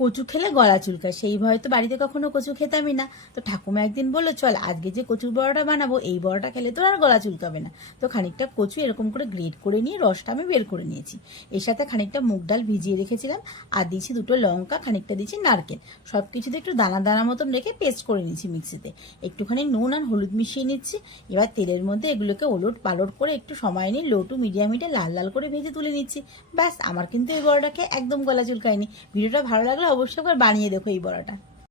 কচু খেলে গলা চুলকায়, সেই ভয়ে তো বাড়িতে কখনো কচু খেতামই না। তো ঠাকুমা একদিন বললো, চল আজকে যে কচুর বড়াটা বানাবো, এই বড়াটা খেলে তোর আর গলা চুলকাবে না। তো খানিকটা কচু এরকম করে গ্রেট করে নিয়ে রসটা আমি বের করে নিয়েছি। এর সাথে খানিকটা মুগ ডাল ভিজিয়ে রেখেছিলাম, আর দিয়েছি দুটো লঙ্কা, খানিকটা দিয়েছি নারকেল। সব কিছুতে একটু দানা দানা মতন রেখে পেস্ট করে নিয়েছি মিক্সিতে। একটুখানি নুন আর হলুদ মিশিয়ে নিচ্ছি। এবার তেলের মধ্যে এগুলোকে ওলট পালট করে একটু সময় নিয়ে লো টু মিডিয়াম হিটে লাল লাল করে ভেজে তুলে নিচ্ছি। ব্যাস, আমার কিন্তু এই বড়াটা খেয়ে একদম গলা চুলকায়নি। ভিডিওটা ভালো লাগলে অবশ্যই একবার বানিয়ে দেখো এই বড়াটা।